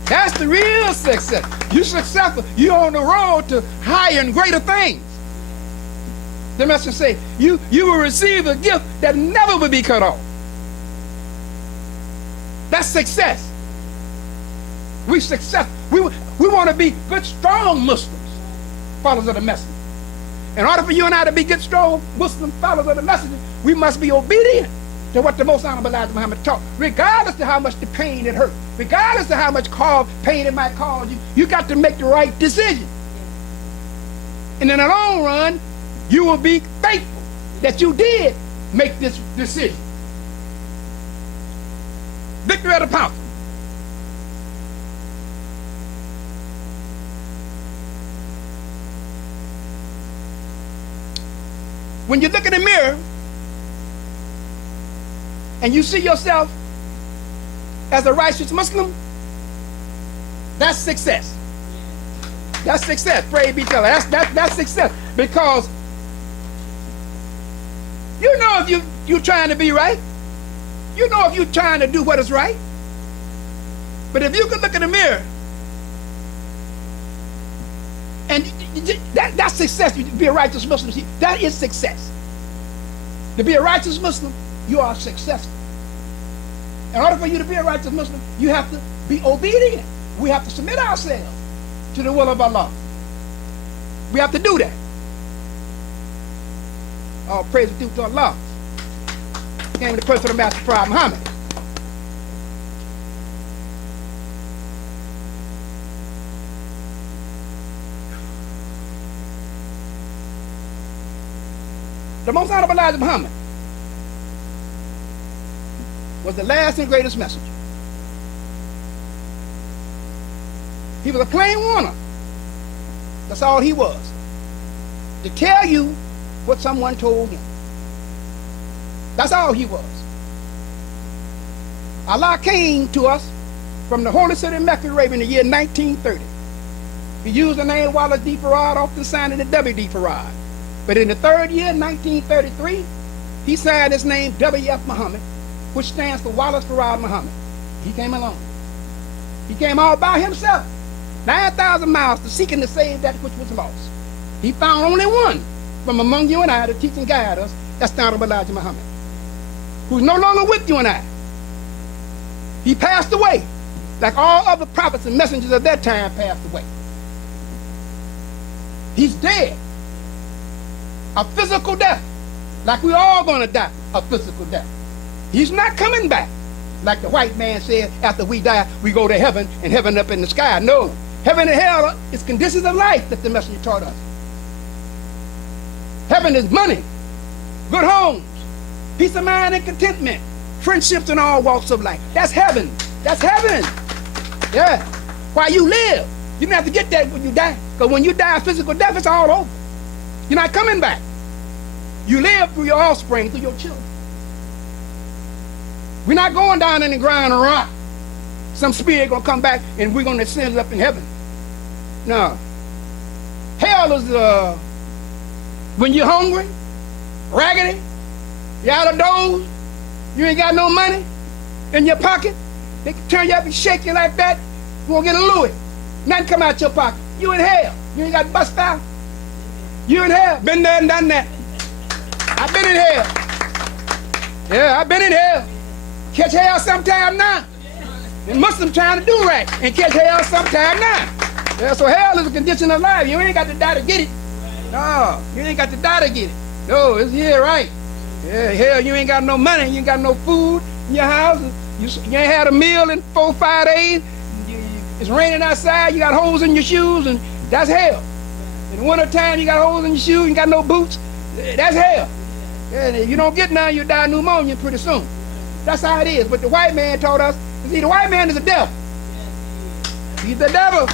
That's the real success. You're successful. You're on the road to higher and greater things. The message say, you will receive a gift that never will be cut off. That's success. We successful. We want to be good, strong Muslims, followers of the message. In order for you and I to be good, strong Muslim followers of the message, we must be obedient to what the most honorable Elijah Muhammad taught, regardless of how much the pain it hurt, regardless of how much pain it might cause you. You got to make the right decision. And in the long run, you will be faithful that you did make this decision. Victory of the apostle. When you look in the mirror and you see yourself as a righteous Muslim, that's success. That's success. Praise be to Allah. That's success. Because you know if you're trying to be right. You know if you're trying to do what is right. But if you can look in the mirror and that's success. To be a righteous Muslim, that is success. To be a righteous Muslim, you are successful. In order for you to be a righteous Muslim, you have to be obedient. We have to submit ourselves to the will of Allah. We have to do that. All praise be to Allah. Came the person of the Master Prophet Muhammad. The most honorable Elijah Muhammad was the last and greatest messenger. He was a plain warner. That's all he was. To tell you what someone told him. That's all he was. Allah came to us from the holy city of Mecca, Arabia, in the year 1930. He used the name Wallace D. Farad, often signed it W.D. Farad. But in the third year, 1933, he signed his name W.F. Muhammad, which stands for Wallace Farad Muhammad. He came alone. He came all by himself, 9,000 miles to seek and to save that which was lost. He found only one from among you and I to teach and guide us. That's the Honorable Elijah Muhammad, who's no longer with you and I. He passed away, like all other prophets and messengers of that time passed away. He's dead. A physical death, like we're all going to die, a physical death. He's not coming back, like the white man said, after we die, we go to heaven, and heaven up in the sky. No, heaven and hell is conditions of life that the messenger taught us. Heaven is money, good homes, peace of mind and contentment, friendships in all walks of life. That's heaven. That's heaven. Yeah. While you live, you don't have to get that when you die. Because when you die a physical death, it's all over. You're not coming back. You live through your offspring, through your children. We're not going down in the ground and rot. Some spirit gonna come back and we're gonna ascend up in heaven. No. Hell is when you're hungry, raggedy, you're out of doors, you ain't got no money in your pocket. They can turn you up and shake you like that. You won't get a Louis. Nothing come out your pocket. You in hell. You ain't got bust out. You in hell. Been there and done that. I've been in hell. Yeah, I've been in hell. Catch hell sometime now. And Muslims trying to do right and catch hell sometime now. Yeah, so hell is a condition of life. You ain't got to die to get it. No, you ain't got to die to get it. No, it's here, right? Yeah, hell, you ain't got no money. You ain't got no food in your house. You ain't had a meal in 4 or 5 days. It's raining outside. You got holes in your shoes, and that's hell. In the wintertime, you got holes in your shoes. You got no boots. That's hell. Yeah, if you don't get none, you die of pneumonia pretty soon. That's how it is. But the white man told us, see, the white man is the devil. He's the devil.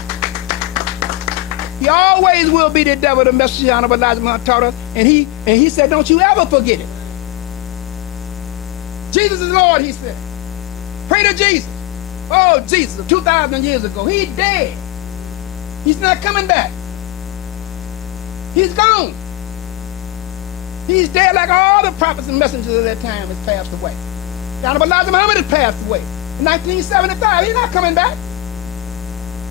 He always will be the devil, the messenger Honorable Elijah Muhammad taught us. And he said, don't you ever forget it. Jesus is Lord, he said. Pray to Jesus. Oh, Jesus, 2,000 years ago. He's dead. He's not coming back. He's gone. He's dead like all the prophets and messengers of that time has passed away. The Honorable Elijah Muhammad has passed away in 1975. He's not coming back.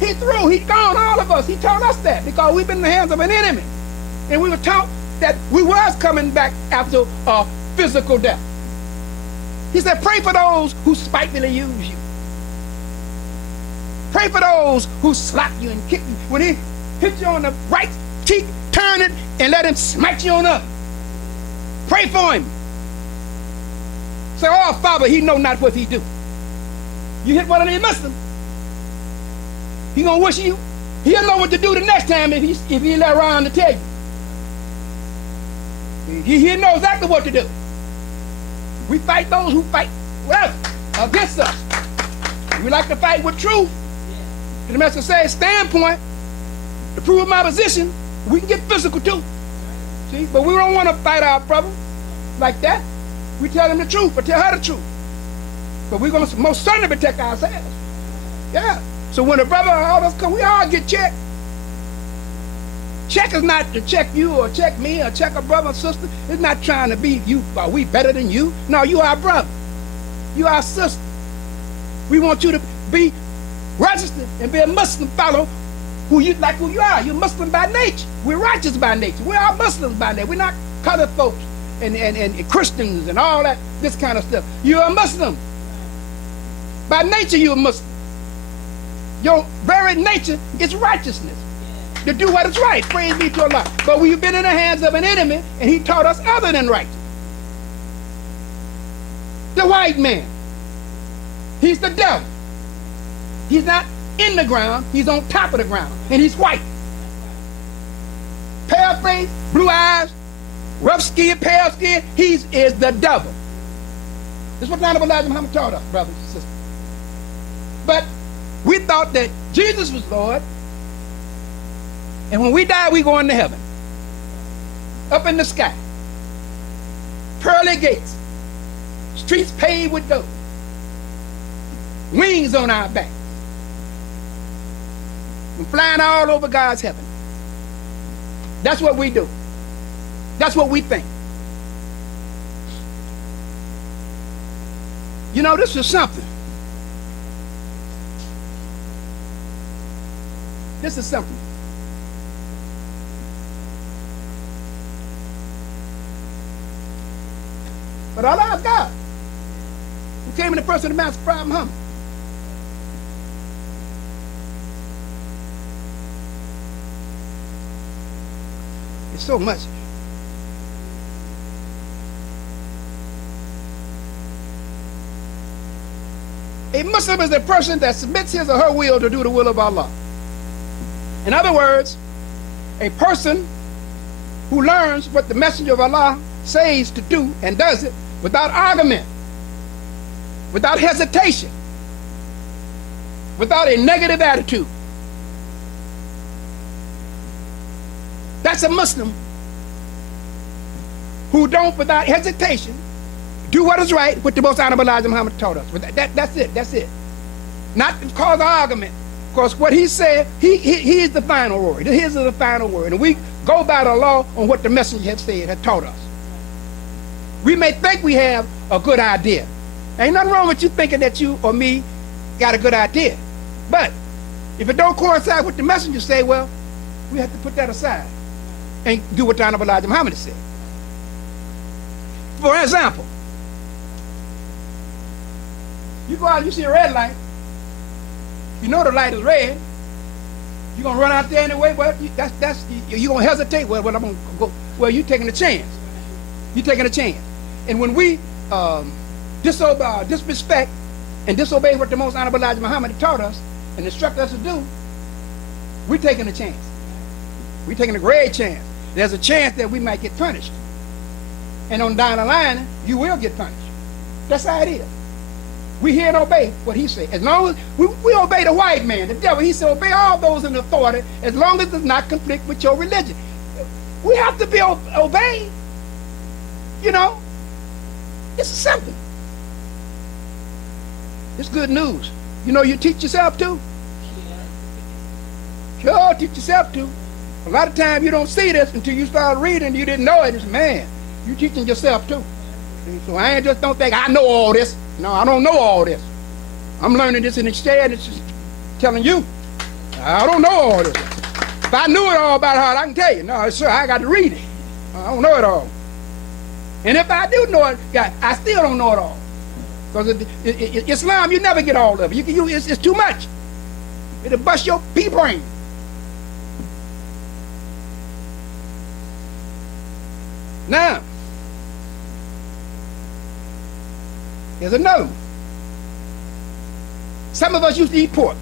He's through. He's gone, all of us. He told us that because we've been in the hands of an enemy. And we were taught that we was coming back after a physical death. He said, pray for those who spitefully use you. Pray for those who slap you and kick you. When he hit you on the right cheek, turn it and let him smite you on up. Pray for him. Say, oh, Father, he know not what he do. You hit one of these Muslims, he gonna wish you. He'll know what to do the next time if he let around to tell you. He knows exactly what to do. We fight those who fight against us. We like to fight with truth. And the master says, standpoint, to prove my position, we can get physical too. See, but we don't want to fight our brother like that. We tell him the truth, or tell her the truth. But we're going to most certainly protect ourselves. Yeah. So when a brother or all of us come, we all get checked. Check is not to check you or check me or check a brother or sister. It's not trying to be you. Are we better than you? No, you are our brother. You are our sister. We want you to be registered and be a Muslim fellow who you are. You're Muslim by nature. We're righteous by nature. We are Muslims by nature. We're not colored folks and Christians and all that, this kind of stuff. You're a Muslim. By nature, you're a Muslim. Your very nature is righteousness. To do what is right. Praise be to Allah. But we've been in the hands of an enemy, and he taught us other than righteous. The white man. He's the devil. He's not in the ground, he's on top of the ground, and he's white. Pale face, blue eyes, rough skin, pale skin, he is the devil. This is what Honorable Elijah Muhammad taught us, brothers and sisters. But we thought that Jesus was Lord, and when we die, we go into heaven. Up in the sky. Pearly gates. Streets paved with gold. Wings on our back. We're flying all over God's heaven. That's what we do. That's what we think. You know, this is something. This is something. But Allah is God, who came in the person of the Master Prophet Muhammad. It's so much. A Muslim is a person that submits his or her will to do the will of Allah. In other words, a person who learns what the Messenger of Allah says to do and does it without argument, without hesitation, without a negative attitude. That's a Muslim who don't, without hesitation, do what is right, what the Most Honorable Elijah Muhammad taught us. That's it. Not to cause an argument, because what he said, he is the final word. His is the final word. And we go by the law on what the messenger had said, had taught us. We may think we have a good idea. Ain't nothing wrong with you thinking that you or me got a good idea. But if it don't coincide with the messenger say, well, we have to put that aside and do what the Honorable Elijah Muhammad said. For example, you go out and you see a red light, you know the light is red, you're going to run out there anyway, but you're going to hesitate. Well, I'm going to go. Well, you're taking a chance. You're taking a chance. And when we disrespect and disobey what the Most Honorable Elijah Muhammad taught us and instructed us to do, we're taking a chance. We're taking a great chance. There's a chance that we might get punished. And on down the line, you will get punished. That's how it is. We hear and obey what he said. As long as we obey the white man, the devil, he said, obey all those in authority as long as it does not conflict with your religion. We have to be obeyed. You know, it's simple. It's good news. You know, you teach yourself too. Sure, teach yourself too. A lot of times you don't see this until you start reading. You didn't know it. It's, man, you teaching yourself too. So I ain't just don't think I know all this. No, I don't know all this. I'm learning this in instead. It's just telling you. I don't know all this. If I knew it all about heart, I can tell you. No, sir, I got to read it. I don't know it all. And if I do know it, I still don't know it all. Because Islam, you never get all of it. It's too much. It'll bust your pea brain. Now, here's another one. Some of us used to eat pork,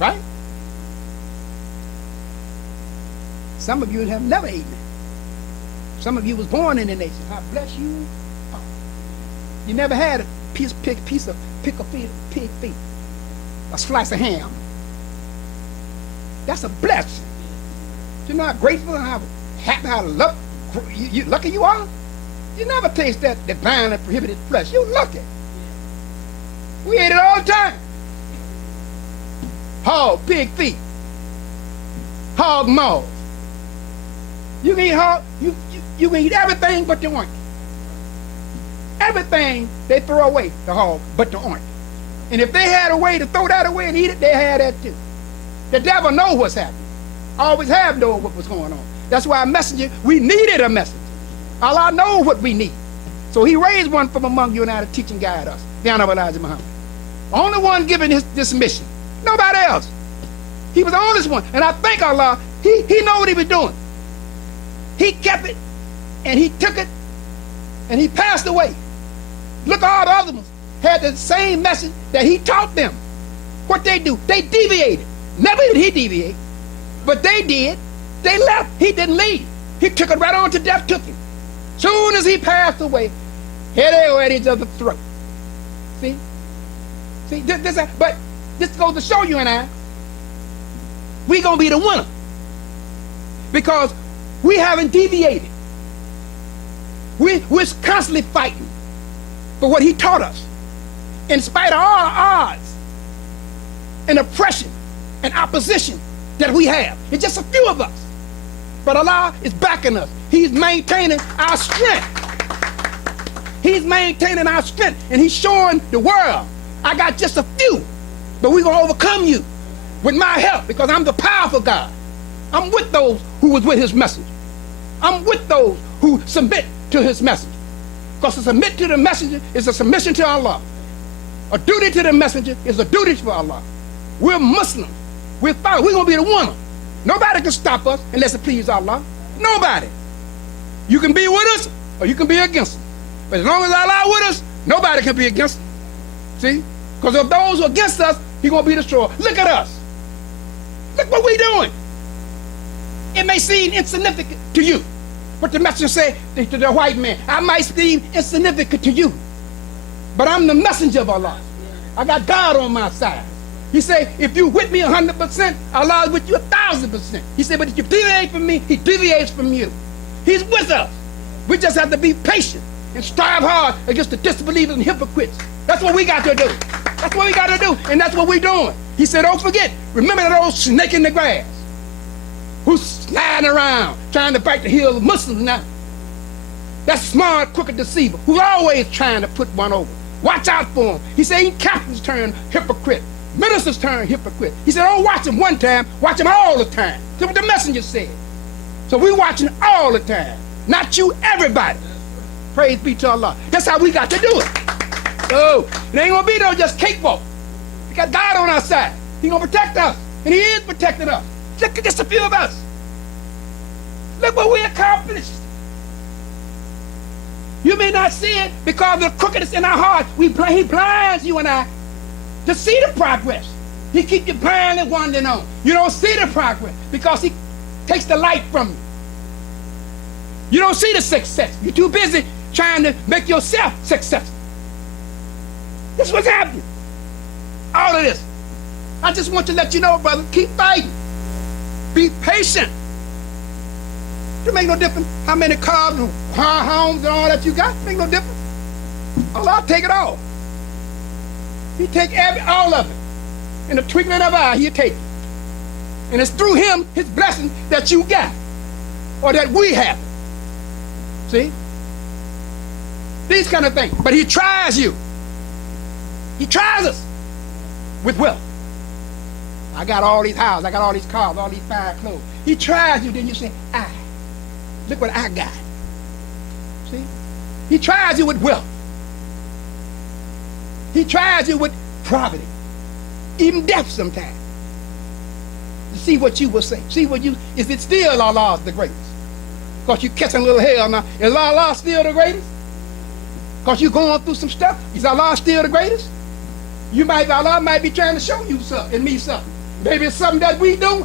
right? Some of you have never eaten it. Some of you was born in the nation. God bless you. You never had a piece of pig feet, a slice of ham. That's a blessing. You know how grateful and how happy, how lucky you are? You never taste that divine and prohibited flesh. You lucky. We ate it all the time. Hog, pig feet, hog maw. You can eat hog. You can eat everything but the oint. Everything they throw away, the hog, but the oint. And if they had a way to throw that away and eat it, they had that too. The devil knows what's happening. Always have known what was going on. That's why a messenger, we needed a messenger. Allah knows what we need. So he raised one from among you and I to teach and guide us, the Honorable Elijah Muhammad. Only one given this mission. Nobody else. He was the only one. And I thank Allah, he know what he was doing. He kept it, and he took it, and he passed away. Look, all the other ones had the same message that he taught them. What they do? They deviated. Never did he deviate, but they did. They left. He didn't leave. He took it right on to death, took him. Soon as he passed away, here they were at each other's throat. See? See, but this goes to show you and I, we're going to be the winner. Because we haven't deviated. We're constantly fighting for what he taught us. In spite of all odds and oppression and opposition that we have. It's just a few of us. But Allah is backing us. He's maintaining our strength. He's maintaining our strength. And he's showing the world, I got just a few, but we're going to overcome you with my help because I'm the powerful God. I'm with those who was with his message. I'm with those who submit to his message. Because to submit to the messenger is a submission to Allah. A duty to the messenger is a duty for Allah. We're Muslims. We're followers. We're going to be the winner. Nobody can stop us unless it pleases Allah. Nobody. You can be with us or you can be against us. But as long as Allah with us, nobody can be against us. See? Because if those who are against us, he's going to be destroyed. Look at us. Look what we're doing. It may seem insignificant to you. What the messenger said to the white man, I might seem insignificant to you, but I'm the messenger of Allah. I got God on my side. He said, if you with me 100%, Allah is with you 1,000%. He said, but if you deviate from me, he deviates from you. He's with us. We just have to be patient and strive hard against the disbelievers and hypocrites. That's what we got to do. That's what we got to do, and that's what we're doing. He said, don't forget, remember that old snake in the grass who's sliding around trying to bite the heels of Muslims now. That smart, crooked deceiver who's always trying to put one over. Watch out for him. He said, even captains turn hypocrite. Ministers turn hypocrite. He said, don't watch him one time, watch him all the time. That's what the messenger said. So we're watching all the time. Not you, everybody. Praise be to Allah. That's how we got to do it. Oh, it ain't gonna be no just cakewalk. We got God on our side. He's gonna protect us. And he is protecting us. Look at just a few of us. Look what we accomplished. You may not see it because of the crookedness in our heart. He blinds you and I to see the progress. He keeps you blind and wandering on. You don't see the progress because he takes the light from you. You don't see the success. You're too busy trying to make yourself successful. This is what's happening. All of this. I just want to let you know, brother, keep fighting. Be patient. It make no difference how many cars and homes and all that you got. It make no difference. Allah take it all. He take all of it. In the twinkling of an eye, he'll take it. And it's through him, his blessing, that you got. Or that we have. See? These kind of things. But he tries you. He tries us with wealth. I got all these houses, I got all these cars, all these fine clothes. He tries you, then you say, look what I got. See? He tries you with wealth. He tries you with poverty. Even death sometimes. To see what you will say. See what you, is it still Allah's the greatest? Because you catching a little hell now. Is Allah still the greatest? Because you're going through some stuff. Is Allah still the greatest? Allah might be trying to show you something and me something. Maybe it's something that we doing.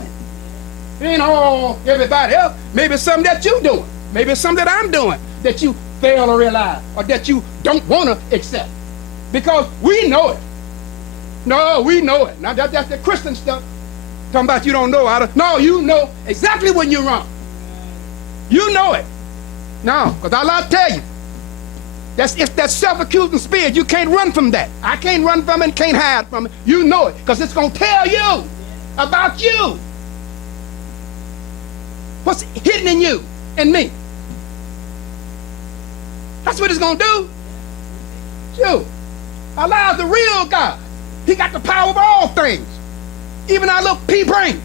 It ain't all everybody else. Maybe it's something that you doing. Maybe it's something that I'm doing that you fail to realize or that you don't want to accept. Because we know it. No, we know it. Now that's the Christian stuff. Talking about you don't know how to. No, you know exactly when you're wrong. You know it. No, because Allah tell you. It's that self-accusing spirit. You can't run from that. I can't run from it and can't hide from it. You know it because it's going to tell you about you. What's hidden in you and me. That's what it's going to do. You. Allah is the real God. He got the power of all things. Even our little pea brain.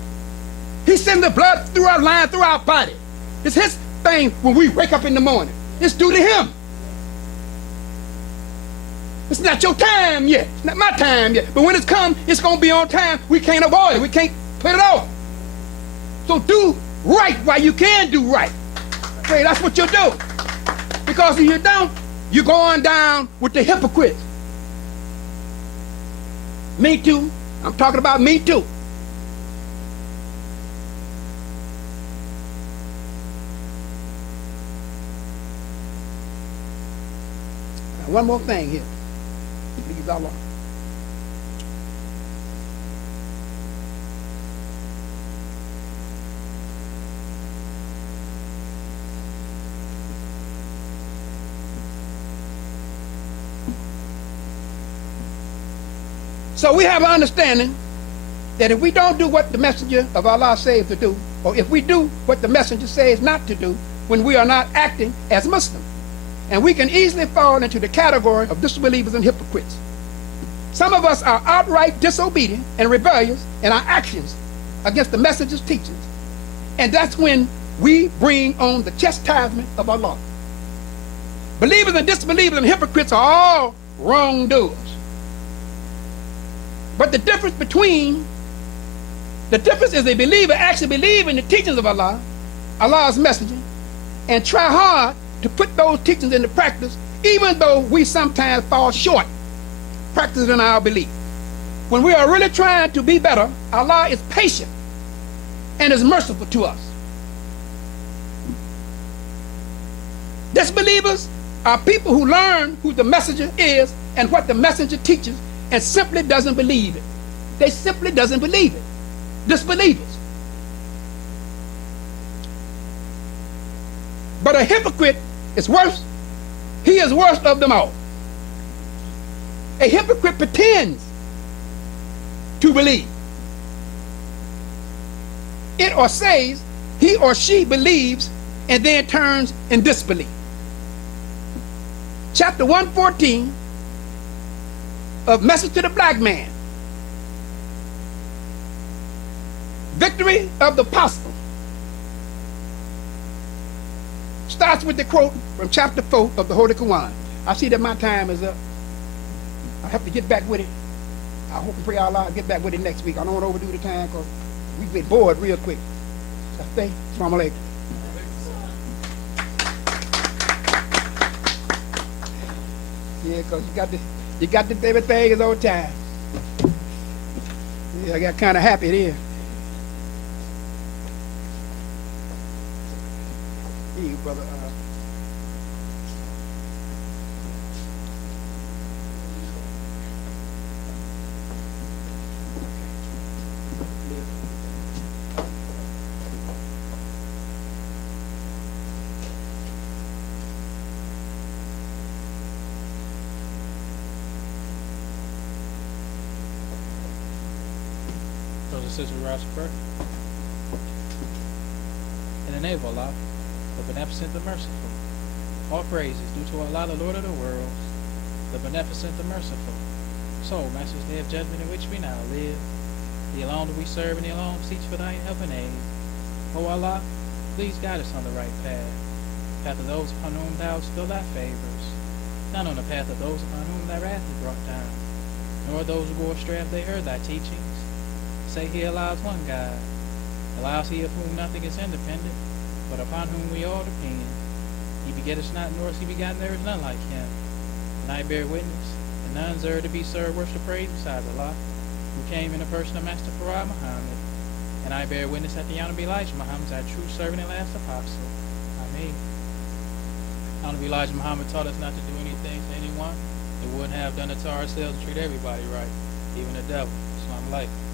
He sends the blood through our line, through our body. It's his thing when we wake up in the morning. It's due to him. It's not your time yet. It's not my time yet. But when it's come, it's going to be on time. We can't avoid it. We can't put it off. So do right while you can do right. Okay, that's what you'll do. Because if you don't, You're going down with the hypocrites. Me too. I'm talking about me too. Now, one more thing here. Please, Allah. So we have an understanding that if we don't do what the messenger of Allah says to do, or if we do what the messenger says not to do, when we are not acting as Muslims, and we can easily fall into the category of disbelievers and hypocrites. Some of us are outright disobedient and rebellious in our actions against the messenger's teachings, and that's when we bring on the chastisement of Allah. Believers and disbelievers and hypocrites are all wrongdoers. But the difference is a believer actually believe in the teachings of Allah, Allah's messenger, and try hard to put those teachings into practice, even though we sometimes fall short practicing our belief. When we are really trying to be better, Allah is patient and is merciful to us. Disbelievers are people who learn who the messenger is and what the messenger teaches and simply doesn't believe it. They simply doesn't believe it. Disbelievers. But a hypocrite is worse. He is worst of them all. A hypocrite pretends to believe it or says he or she believes and then turns in disbelief. Chapter 114 of Message to the Black Man. Victory of the Apostle. Starts with the quote from chapter 4 of the Holy Quran. I see that my time is up. I have to get back with it. I hope and pray Allah I'll get back with it next week. I don't want to overdo the time because we get bored real quick. So stay. Assalamu alaikum. Yeah, because you got this everything is on time. Yeah, I got kind of happy there. Here, brother. Brothers and sisters, rise for prayer. In the name of Allah, the beneficent, the merciful. All praise is due to Allah, the Lord of the worlds, the beneficent, the merciful. So, Master's day of judgment in which we now live, the alone do we serve and the alone seek for thy help and aid. O Allah, please guide us on the right path, path of those upon whom thou still thy favors, not on the path of those upon whom thy wrath is brought down, nor those who go astray if they heard thy teachings. Say he allows one God, allows he of whom nothing is independent, but upon whom we all depend. He begetteth not, nor is he begotten, there is none like him. And I bear witness, and none deserve to be served, worship, praise besides Allah, who came in the person of Master Farad Muhammad. And I bear witness that the Honorable Elijah Muhammad is our true servant and last apostle. Ameen. Honorable Elijah Muhammad taught us not to do anything to anyone that wouldn't have done it to ourselves, to treat everybody right, even the devil. Assalamu alaikum.